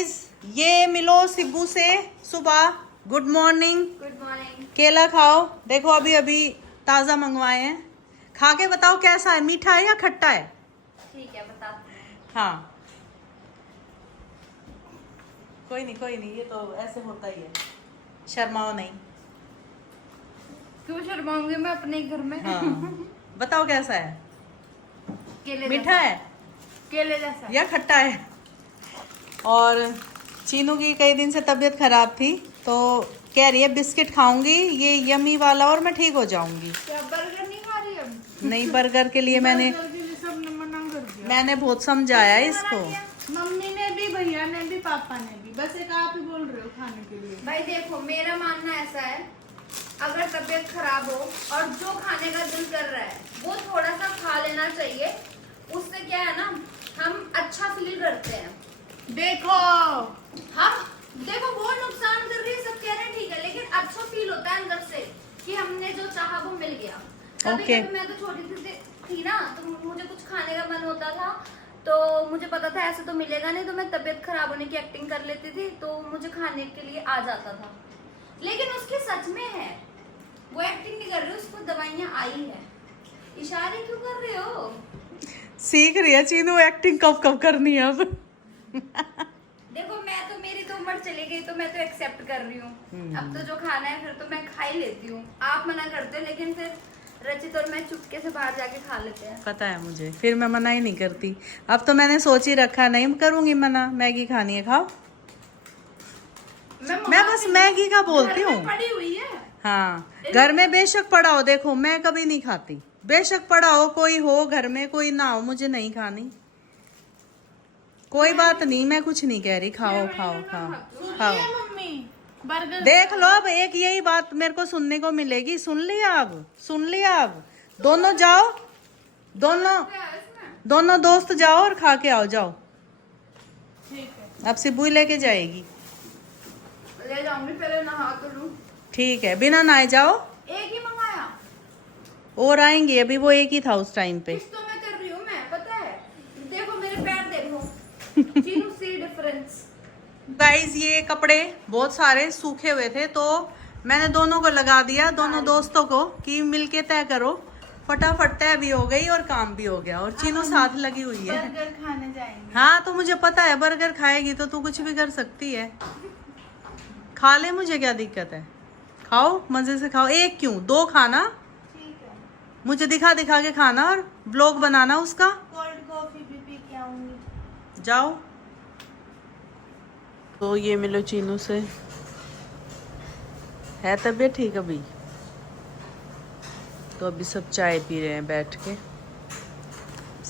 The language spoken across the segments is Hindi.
गाइस ये मिलो सिब्बू से सुबह। Good morning. Good morning. केला खाओ, देखो अभी अभी ताज़ा मंगवाए हैं। खा के बताओ कैसा है, मीठा है या खट्टा है? ठीक है, बताते हैं। हाँ कोई नहीं, ये तो ऐसे होता ही है, शर्माओ नहीं। क्यों शर्माऊंगी मैं अपने घर में? हाँ बताओ कैसा है, केले मीठा है केले जैसा या खट्टा है? और चीनू की कई दिन से तबीयत खराब थी तो कह रही है बिस्किट खाऊंगी ये यमी वाला और मैं ठीक हो जाऊंगी। क्या बर्गर नहीं खा रही अब? नहीं, बर्गर के लिए सबने मना कर दिया। मैंने बहुत समझाया इसको। मम्मी ने भी, भैया ने भी, पापा ने भी, बस एक आप ही बोल रहे हो खाने के लिए। भाई देखो, मेरा मानना ऐसा है, अगर तबीयत खराब हो और जो खाने का दिल कर रहा है वो थोड़ा सा खा लेना चाहिए। उससे क्या है ना, हम अच्छा फील करते हैं। देखो वो नुकसान कर रही है, सब कह रहे हैं ठीक है, लेकिन अच्छा फील होता है अंदर से कि हमने जो चाहा वो मिल गया। कभी मैं तो छोटी सी थी ना, तो मुझे कुछ खाने का मन होता था तो मुझे पता था ऐसे तो मिलेगा नहीं, तो मैं तबीयत खराब होने की एक्टिंग कर लेती थी तो मुझे खाने के लिए आ जाता था। लेकिन उसके सच में है, वो एक्टिंग नहीं कर रही, उसको दवाइयाँ आई है। इशारे क्यों कर रहे हो? सीख रही है चीनू एक्टिंग कब कब करनी है अब। देखो मैं तो, मेरी तो उम्र चली गई तो मैं तो एक्सेप्ट कर रही हूँ। अब तो जो खाना है फिर तो मैं खा ही लेती हूँ। आप मना करते हो लेकिन फिर रचित और मैं चुपके से बाहर जाके खा लेते हैं। पता है मुझे, फिर मैं मना ही नहीं करती। अब तो मैंने सोच ही रखा नहीं करूंगी मना। मैगी खानी है खाओ, मैं बस मैगी का बोलती हूँ। पड़ी हुई है। हाँ घर में बेशक पड़ा हो, देखो मैं कभी नहीं खाती, बेशक पड़ा हो, कोई हो घर में कोई ना हो, मुझे नहीं खानी। कोई बात नहीं, मैं कुछ नहीं कह रही, खाओ खाओ खाओ खाओ। मम्मी बर्गर देख लो अब एक यही बात मेरे को सुनने को मिलेगी। सुन लिया अब दोनों जाओ, दोनों दोस्त जाओ और खा के आओ, जाओ। ठीक है, अब सिब्बू ही लेके जाएगी। ले जाऊंगी, पहले नहा तो लूं। ठीक है, बिना नहाए जाओ। एक ही मंगाया और आएंगे, अभी वो एक ही था उस टाइम पे। कुछ तो मैं कर रही हूँ, मैं पता है। देखो मेरे पैर देखो। चीनू सी डिफरेंस। गाइस ये कपड़े बहुत सारे सूखे हुए थे तो मैंने दोनों को लगा दिया, दोनों दोस्तों को, कि मिलके तय करो। फटाफट तय भी हो गई और काम भी हो गया, और चीनू साथ लगी हुई है। बर्गर खाने जाएंगे। हाँ तो मुझे पता है बर्गर खाएगी तो तू कुछ भी कर सकती है, खा ले, मुझे क्या दिक्कत है। खाओ मजे से खाओ, एक क्यों दो खाना, ठीक है। मुझे दिखा दिखा के खाना और ब्लॉग बनाना उसका। कोल्ड कॉफी भी पी के आऊंगी। जाओ। तो ये मिलो चीनू से, है तबीयत ठीक अभी? तो अभी सब चाय पी रहे हैं बैठ के।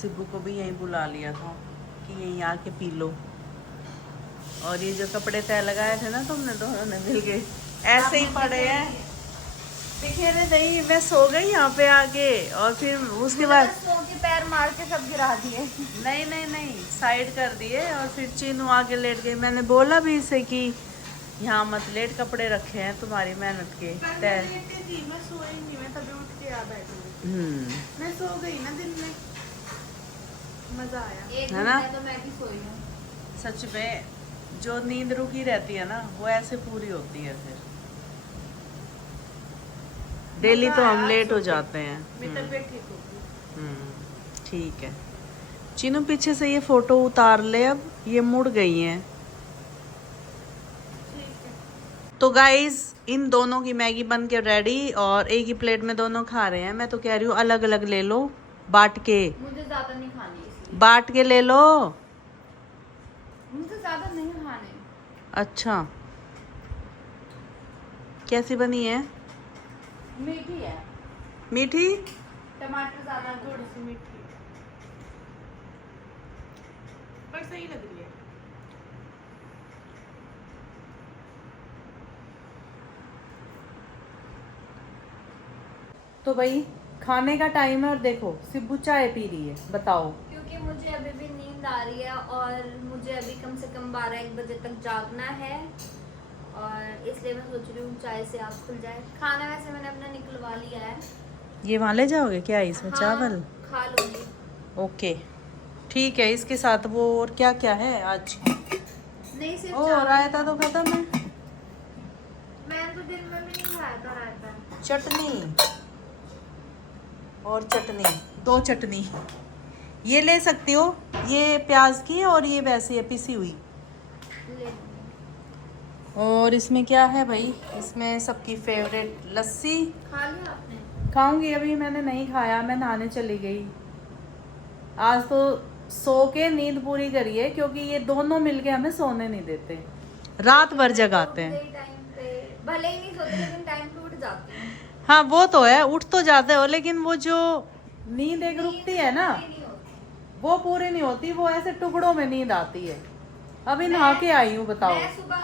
सिब्बू को भी यहीं बुला लिया था कि यहीं आके पी लो। और ये जो कपड़े तय लगाए थे ना तुमने दोनों ने मिल गए, ऐसे ही पड़े हैं बिखेरे नहीं। मैं सो गई यहाँ पे आके और फिर उसके बाद सो के पैर मार के सब गिरा दिए। नहीं साइड कर दिए और फिर चीनू आके लेट गई। मैंने बोला भी इसे कि यहाँ मत लेट, कपड़े रखे हैं तुम्हारी मेहनत के तय। मैं सोई नहीं, मैं तभी उठ के आ बैठी। मैं सो गई ना दिन में, मजा आया है ना? तो मैं भी सोई हूँ। सच में जो नींद रुकी रहती है ना वो ऐसे पूरी होती है। फिर डेली तो हम लेट हो जाते हैं। मेरी तबीयत ठीक होगी। ठीक है चीनू, पीछे से ये फोटो उतार ले, अब ये मुड़ गई हैं। ठीक है। तो गाइस इन दोनों की मैगी बन के रेडी और एक ही प्लेट में दोनों खा रहे हैं। मैं तो कह रही हूँ अलग अलग ले लो, बांट के। मुझे ज्यादा नहीं खानी इसलिए। बांट के ले लो। मुझे ज्यादा नहीं खाने। अच्छा कैसी बनी है? मीठी है, मीठी? टमाटर ज्यादा, थोड़ी सी मीठी पर सही लग रही है। तो भाई खाने का टाइम है और देखो सिब्बू चाय पी रही है, बताओ। क्योंकि मुझे अभी भी नींद आ रही है और मुझे अभी कम से कम 12-1 बजे तक जागना है और इसलिए मैं सोच रही हूँ चाय से आँख खुल जाए। खाना वैसे मैंने अपना निकलवा लिया है। ये वहाँ ले जाओगे क्या इसमें? हाँ, चावल खा लूंगी। ओके ठीक है। इसके साथ वो और क्या क्या है आज? नहीं सिर्फ ओ चावल। रायता तो खत्म है। मैंने तो दिन में भी नहीं खाया था रायता। चटनी और चटनी, 2 चटनी ये ले सकती हो, ये प्याज की है और ये वैसी है पिसी हुई। ले लूंगी। और इसमें क्या है भाई, इसमें सबकी फेवरेट लस्सी। खा लिया आपने? खाऊंगी, अभी मैंने नहीं खाया, मैं नहाने चली गई। आज तो सो के नींद पूरी करी है, क्योंकि ये दोनों मिलके हमें सोने नहीं देते, रात भर जगाते हैं। टाइम पे भले ही नहीं सोते लेकिन टाइम पे उठ जाती हूँ। हाँ वो तो है, उठ तो जाते हो, लेकिन वो जो नींद एक रुकती है ना, पूरी नहीं होती। वो पूरी नहीं होती, वो ऐसे टुकड़ों में नींद आती है। अभी नहा के आई हूँ, बताओ। मैं सुबह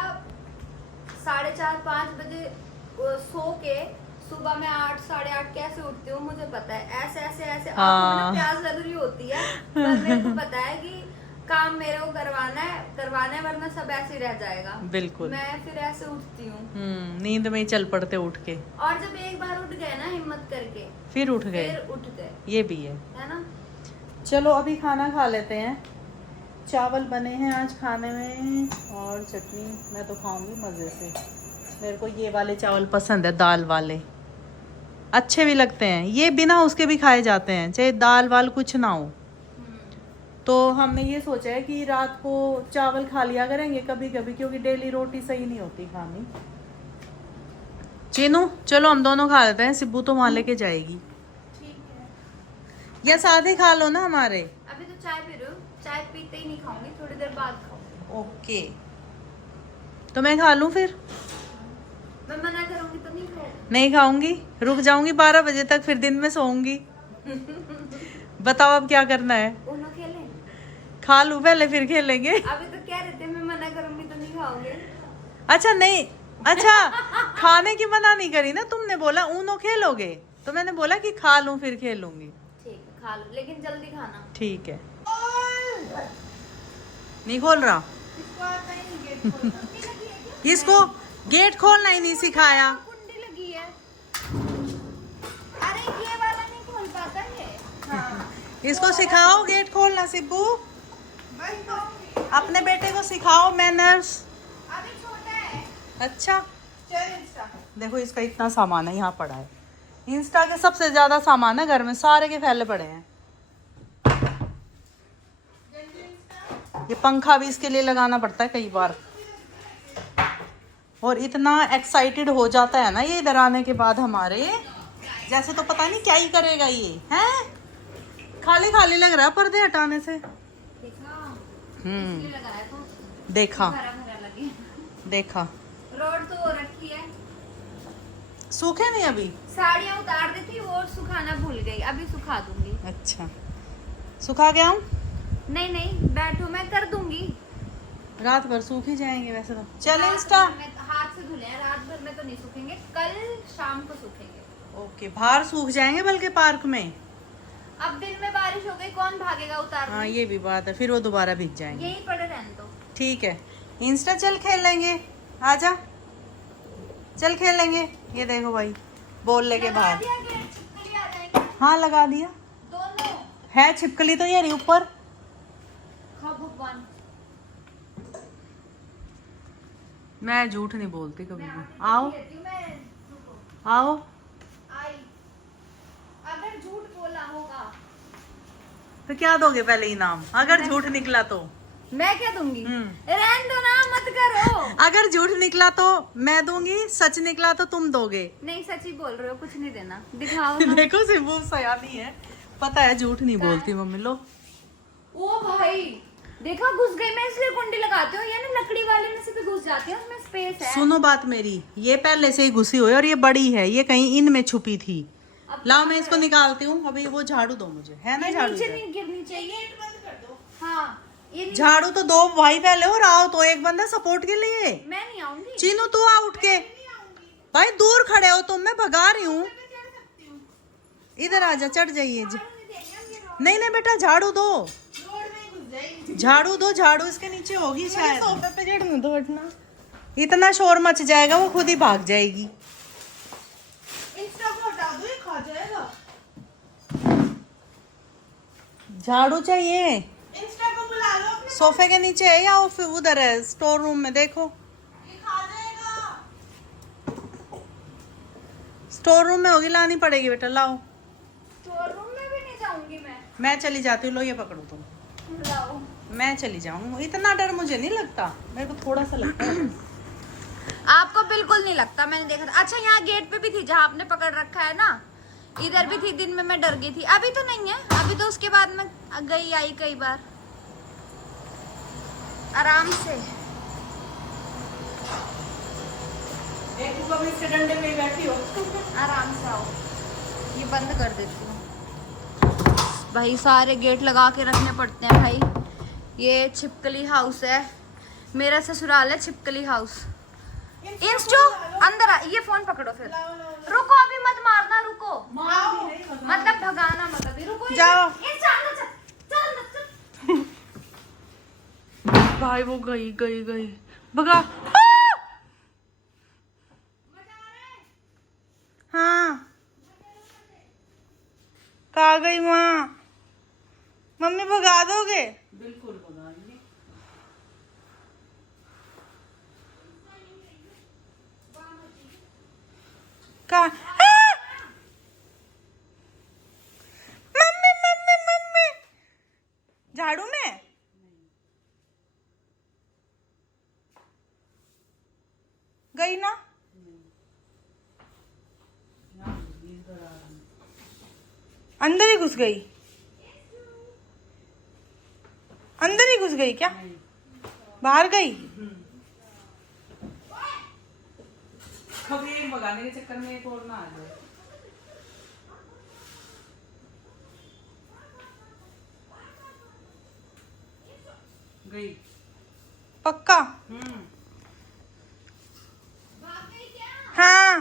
4:30-5 बजे सो के सुबह में 8 साढ़े 8 कैसे उठती हूँ मुझे पता है। ऐसे ऐसे ऐसे आंखों में ना प्यास लग रही होती है, पर मेरे को पता है कि काम मेरे को करवाना है, वरना सब ऐसे ही रह जाएगा। बिल्कुल। मैं फिर ऐसे उठती हूँ। नींद में ही चल पड़ते उठ के, और जब एक बार उठ गए ना हिम्मत करके, फिर उठ गए, फिर उठ गए, ये भी है ना। चलो अभी खाना खा लेते हैं। चावल बने हैं आज खाने में, और चटनी मैं तो खाऊंगी मज़े से। मेरे को ये वाले चावल पसंद है, दाल वाले अच्छे भी लगते हैं, ये बिना उसके भी खाए जाते हैं, चाहे दाल वाल कुछ ना हो। तो हमने ये सोचा है कि रात को चावल खा लिया करेंगे कभी कभी, क्योंकि डेली रोटी सही नहीं होती खानी। चीनू चलो हम दोनों खा लेते हैं, सिब्बू तो वहाँ लेके जाएगी। ठीक है, या साथ ही खा लो ना हमारे। अभी तो चाय पी रही हूँ, चाय पीते ही नहीं खाऊंगी, थोड़ी देर बाद खाऊंगी। ओके, तो मैं खा लूँ फिर? मैं मना करूंगी तो नहीं खाऊंगी। नहीं खाऊंगी, रुक जाऊंगी 12 बजे तक, फिर दिन में सोऊंगी। बताओ अब क्या करना है? उनो खेलें? खा लूँ पहले फिर खेलेंगे। अभी तो कह रहे थे मैं मना करूंगी तो नहीं खाओगे। अच्छा नहीं, अच्छा खाने की मना नहीं करी ना, तुमने बोला ऊनो खेलोगे, तो मैंने बोला कि खा लूँ फिर खेलूंगी। ठीक है, खा लो लेकिन जल्दी खाना। ठीक है। नहीं खोल रहा इसको आता ही नहीं गेट खोलना। इसको, गेट खोलना ही नहीं सिखाया। कुंडी लगी है। अरे ये वाला नहीं खोल पाता ये। हाँ। इसको सिखाओ गेट खोलना सिब्बू, अपने बेटे को सिखाओ मैनर्स। अभी छोटा है। अच्छा देखो, इसका इतना सामान है यहाँ पड़ा है, इंस्टा के सबसे ज्यादा सामान है घर में, सारे के फैले पड़े हैं। ये पंखा भी इसके लिए लगाना पड़ता है कई बार, और इतना एक्साइटेड हो जाता है ना ये इधर आने के बाद हमारे, जैसे तो पता नहीं क्या ही करेगा ये, हैं? खाली खाली लग रहा है पर्दे हटाने से। देखा? इसलिए लगाया तो देखा भरा भरा लगे। देखा, रोड तो हो रखी है। सूखे नहीं अभी? साड़ियाँ उतार दी थी और सुखाना भूल गई, अभी सुखा दूंगी। अच्छा सुखा गया हूँ? नहीं नहीं बैठो, मैं कर दूंगी। रात भर सूख ही जाएंगे वैसे तो। चल रात इंस्टा। भर में हाथ से धुले हैं, रात भर में तो नहीं सूखेंगे, कल शाम को सूखेंगे। ओके, बाहर सूख जाएंगे बल्कि पार्क में। अब दिन में बारिश हो गई, कौन भागेगा उतार? हाँ ये भी बात है, फिर वो दोबारा भीग जाएंगे। यही पड़े रहने दो। ठीक है, इंस्टा चल खेल लेंगे, आजा चल खेल लेंगे। ये देखो भाई बोल लेके लगा बाहर। दिया गेट, छिपकली आ जाएंगे हाँ लगा दिया दोनों। है, छिपकली तो ये रही ऊपर। खाओ भगवान। मैं झूठ नहीं बोलती कभी मैं भी। आके आओ देख लेती हूँ, मैं रुको। आओ, आई, अगर झूठ बोला होगा तो क्या दोगे पहले इनाम? अगर झूठ निकला तो मैं क्या दूंगी? रहने दो ना, मत करो। अगर झूठ निकला तो मैं दूंगी, सच निकला तो तुम दोगे। नहीं सच ही बोल रहे हो, कुछ नहीं देना, दिखाओ ना। देखो सिब्बू सयानी है, पता है झूठ नहीं बोलती मम्मी। लो ओ भाई देखा, घुस गई। मैं इसलिए कुंडी लगाती हूँ, ये ना लकड़ी वाले में से भी घुस जाती है, उसमें स्पेस है। सुनो बात मेरी, ये पहले से ही घुसी हुई है और ये बड़ी है, ये कहीं इन में छुपी थी। लाओ मैं इसको निकालती हूँ, अभी वो झाड़ू दो मुझे, है ना झाड़ू? नीचे नहीं गिरनी चाहिए। हाँ ये झाड़ू तो दो भाई पहले, और आओ तो एक बंदा सपोर्ट के लिए। मैं नहीं आऊंगी। चीनू तू आ उठ के, भाई दूर खड़े हो तुम, मैं भगा रही हूँ। इधर आजा, चढ़ जाइए जी। नहीं नहीं बेटा झाड़ू दो, झाड़ू दो, झाड़ू इसके नीचे होगी शायद। सोफे पे चढ़ने दो, हटना। इतना शोर मच जाएगा वो खुद ही भाग जाएगी। झाड़ू चाहिए, सोफे के नीचे है या फिर उधर है स्टोर रूम में? देखो स्टोर रूम में होगी, लानी पड़ेगी बेटा। लाओ। स्टोर रूम में भी नहीं जाऊंगी मैं चली जाती हूँ। लो ये पकड़ो तुम। लाओ। मैं चली जाऊंगी, इतना डर मुझे नहीं लगता, मेरे को थोड़ा सा लगता है। आपको बिल्कुल नहीं लगता, मैंने देखा था। अच्छा यहाँ गेट पे भी थी जहाँ आपने पकड़ रखा है ना, इधर भी थी। दिन में मैं डर गई थी, अभी तो नहीं है। अभी तो उसके बाद मैं गई आई कई बार आराम से। इसके डंडे पे बैठी हो। आराम से आओ। ये बंद कर देती हूँ भाई, सारे गेट लगा के रखने पड़ते हैं भाई। ये छिपकली हाउस है, मेरा ससुराल है छिपकली हाउस। इंस्टू अंदर आ, ये फोन पकड़ो फिर। रुको अभी मत मारना, रुको। मतलब भगाना मत अभी, रुको। जाओ। चल भाई वो गई भगा। हाँ कहाँ गई माँ? मम्मी भगा दोगे? बिल्कुल भगाएंगे। कहाँ? मम्मी झाड़ू में गई ना? अंदर ही घुस गई? अंदर ही घुस गई क्या? बाहर गई? कभी भगाने के चक्कर में एक और ना आ जाए। गई पक्का? हाँ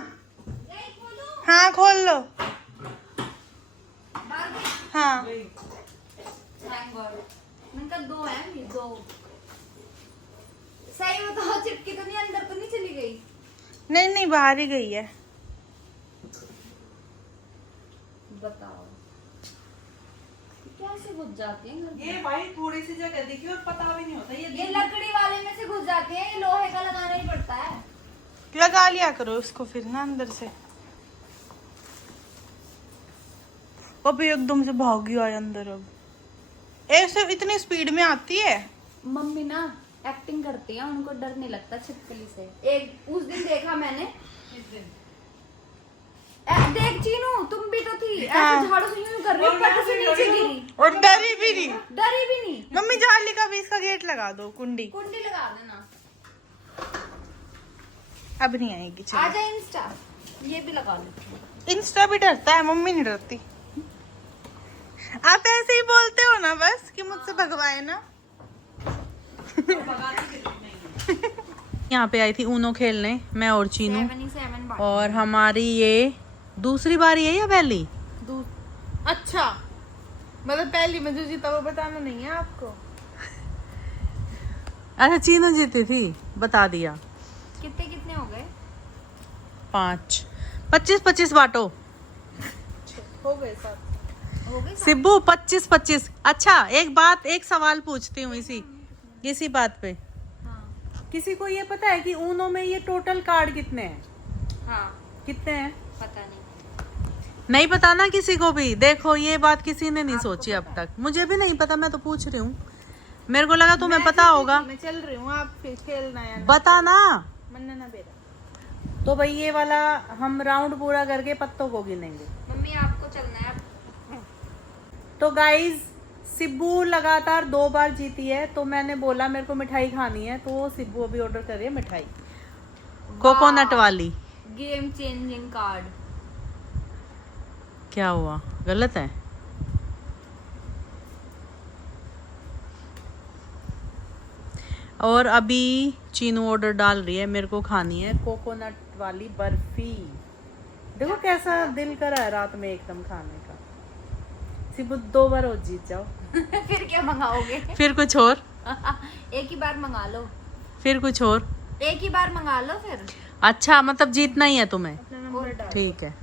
हाँ खोल लो। हाँ उनका दो है, ये दो। सही बताओ, चिपकी तो नहीं, अंदर तो नहीं चली गई? नहीं बाहर ही गई है। बताओ कैसे घुस जाती है घर में? ये भाई थोड़ी सी जगह दिखी और पता भी नहीं होता। ये लकड़ी वाले में से घुस जाते हैं, ये लोहे का लगाना ही पड़ता है। लगा लिया करो इसको फिर ना अंदर से। अब एकदम से भागी आए अंदर। अब ऐसे इतनी स्पीड में आती है। मम्मी ना एक्टिंग करती है, उनको डर नहीं लगता छिपकली से। एक उस दिन देखा मैंने। देख चीनू, तुम भी तो थी। ऐसे झाड़ू से यूं कर रही, पट से नीचे गिरी और डरी भी नहीं। डरी भी नहीं। मम्मी जाली का भी इसका गेट लगा दो, कुंडी लगा देना। अब नहीं आएगी। चलो आजा इंस्टा, ये भी लगा लो। इंस्टा भी डरता है, मम्मी नहीं डरती। आप ऐसे ही बोलते हो ना बस कि मुझसे भगवाए ना। यहाँ पे आई थी ऊनो खेलने, मैं और चीनू। 7 और हमारी ये दूसरी बारी है या पहली? अच्छा मतलब पहली में जो जीता वो बताना नहीं है आपको? अच्छा चीनू जीती थी, बता दिया। कितने हो गए? 5 25 बांटो। हो गए साथ। हो गए सिब्बू 25। अच्छा एक सवाल पूछती हूँ इसी बात पे। हाँ किसी को ये पता है कि ऊनो में ये टोटल कार्ड कितने हैं? हाँ कितने हैं? पता नहीं। नहीं पता ना किसी को भी। देखो ये बात किसी ने नहीं सोची अब तक। मुझे भी नहीं पता, मैं तो पूछ रही हूँ। मेरे को लगा तुम्हें पता होगा। मैं चल रही हूँ, आप फिर खेलना है। बता ना। मन्ना ना बेरा। तो भाई ये वाला हम राउंड पूरा करके पत्तों को गिनेंगे। मम्मी आपको चलना है। तो गाइज सिब्बू लगातार 2 बार जीती है, तो मैंने बोला मेरे को मिठाई खानी है, तो सिब्बू अभी ऑर्डर कर रही है मिठाई, कोकोनट वाली। Game changing card. क्या हुआ? गलत है? और अभी चीनू ऑर्डर डाल रही है, मेरे को खानी है कोकोनट वाली बर्फी। देखो कैसा दिल करा है रात में एकदम खाने का। सिर्फ 2 बार और जीत जाओ। फिर क्या मंगाओगे? फिर कुछ और। एक ही बार मंगा लो। फिर कुछ और। एक ही बार मंगा लो फिर। अच्छा मतलब जीतना ही है तुम्हें? अपना नंबर डाल। ठीक है।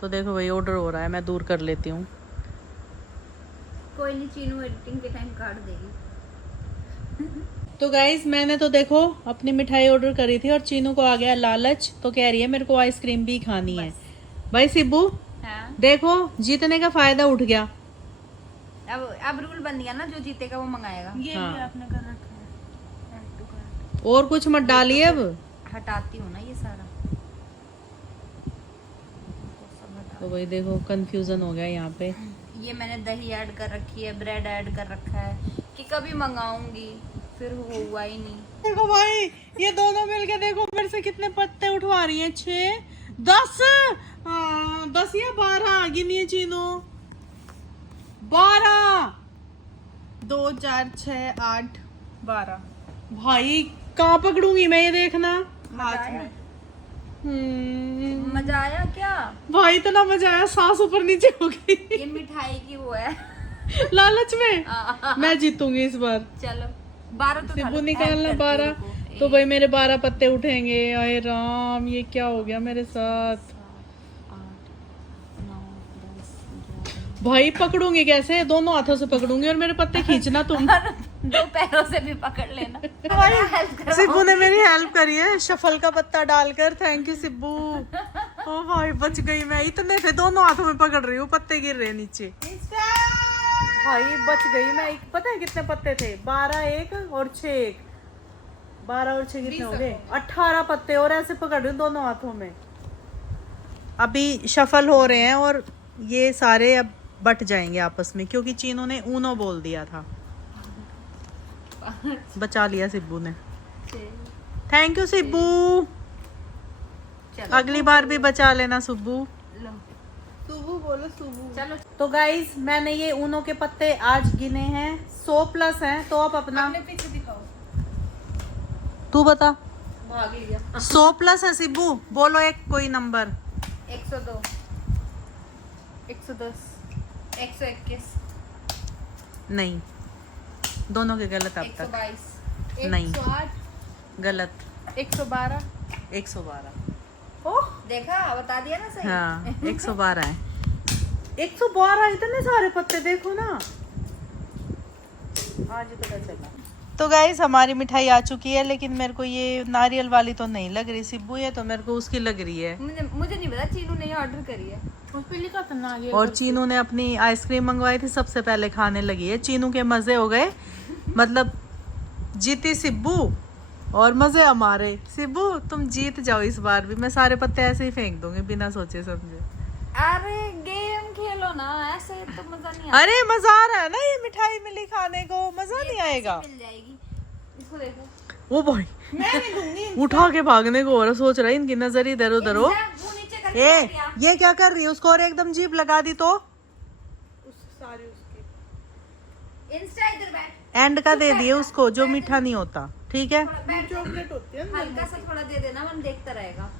तो देखो भाई ऑर्डर हो रहा है, मैं दूर कर लेती हूँ। कोई नहीं, चीनू एडिटिंग के टाइम काट देगी। तो गाइज मैंने तो देखो अपनी मिठाई ऑर्डर करी थी और चीनू को आ गया लालच, तो कह रही है मेरे को आइसक्रीम भी खानी है। भाई सिब्बू हाँ। देखो जीतने का फायदा उठ गया। अब रूल बन गया ना, जो जीतेगा वो मंगाएगा। ये हाँ। भी आपने कर रखा है add to cart। और कुछ मत डालिए अब। हटाती हूँ ना ये सारा। तो भाई देखो कंफ्यूजन हो गया यहाँ पे। ये मैंने दही ऐड कर रखी है, ब्रेड ऐड कर रखा है कि कभी मंगाऊंगी, फिर हुआ ही नहीं। देखो भाई ये दोनों मिलके देखो मेरे से कितने पत्ते उठवा रही हैं। 6 10 10 या 12 गिनिए चीनू। 12 2 4 6 8 12। भाई कहाँ पकड़ूंगी मैं, ये देखना। हाथ में। मजा आया क्या? भाई इतना मजा आया, सांस ऊपर नीचे हो गई। ये मिठाई की वो है। लालच में मैं जीतूंगी इस बार। चलो 12 तो सिब्बू खा लो, निकालना ऐड करती 12। हूँ रुको। तो भाई मेरे 12 पत्ते उठेंगे। अरे राम ये क्या हो गया मेरे साथ। 9 10 भाई पकड़ूंगी कैसे, दोनों हाथों से पकड़ूंगी और मेरे पत्ते खींचना तुम। 2 पैरों से भी पकड़ लेना। हेल्प करो। सिब्बू ने मेरी हेल्प करी है शफल का पत्ता डालकर। Thank you Sibbu. ओ भाई बच गई मैं, इतने से दोनों हाथों में पकड़ रही हूँ, पत्ते गिर रहे हैं नीचे। भाई बच गई मैं। पता है कितने पत्ते थे? 12 1 और 6 1। 12 और 6 कितने हो गए? 18 पत्ते और ऐसे पकड़ रही हूँ दोनों हाथों में। अभी शफल हो रहे हैं और ये सारे अब बट जाएंगे आपस में, क्योंकि चीनू ने ऊनो बोल दिया था। बचा लिया सिब्बू ने। Thank you Sibbu. चलो अगली बार भी बचा लेना सुब्बू। लो। सुबह बोलो सुबह। चलो तो गाइज मैंने ये ऊनो के पत्ते आज गिने हैं, 100 प्लस हैं। तो अब अपना अपने पीछे दिखाओ। तू बता। भाग लिया। 100 प्लस है सिब्बू, बोलो एक कोई नंबर। 102 110 121 नहीं, दोनों के गलत अब तक। 122 नहीं। 108 गलत। 112 112। ओह देखा, बता दिया ना सही। हाँ 112 है। 112 इतने सारे पत्ते देखो ना, आज ही पता चला। तो गाइस हमारी मिठाई आ चुकी है, लेकिन मेरे को ये नारियल वाली तो नहीं लग रही सिब्बू, ये तो मेरे को उसकी लग रही है। मुझे नहीं पता, चीनू ने ऑर्डर करी है। उस पे लिखा था नारियल। और चीनू ने अपनी आइसक्रीम मंगवाई थी, सबसे पहले खाने लगी है। चीनू के मजे हो गए, मतलब जीती सिब्बू और मजे हमारे। सिब्बू तुम जीत जाओ इस बार भी, मैं सारे पत्ते ऐसे ही फेंक दूंगी बिना सोचे समझे। अरे गेम खेलो ना, ऐसे तो मजा नहीं आता। अरे मजा आ रहा है ना, ये मिठाई मिली खाने को, मजा नहीं आएगा। मिल जाएगी, इसको देखो। ओ भाई मैं नहीं दूंगी। उठा के भागने को हो रहा, सोच रहा है इनकी नजर इधर उधर हो। वो नीचे करके ए रख दिया। ये क्या कर रही है, उसको और एकदम जीप लगा दी तो उस सारे उसके इंस्टा इधर बैठ। एंड का दे दिए उसको, जो मीठा नहीं होता। ठीक है बैठ। चॉकलेट होती है ना। हल्का सा थोड़ा दे देना, मन देखता रहेगा।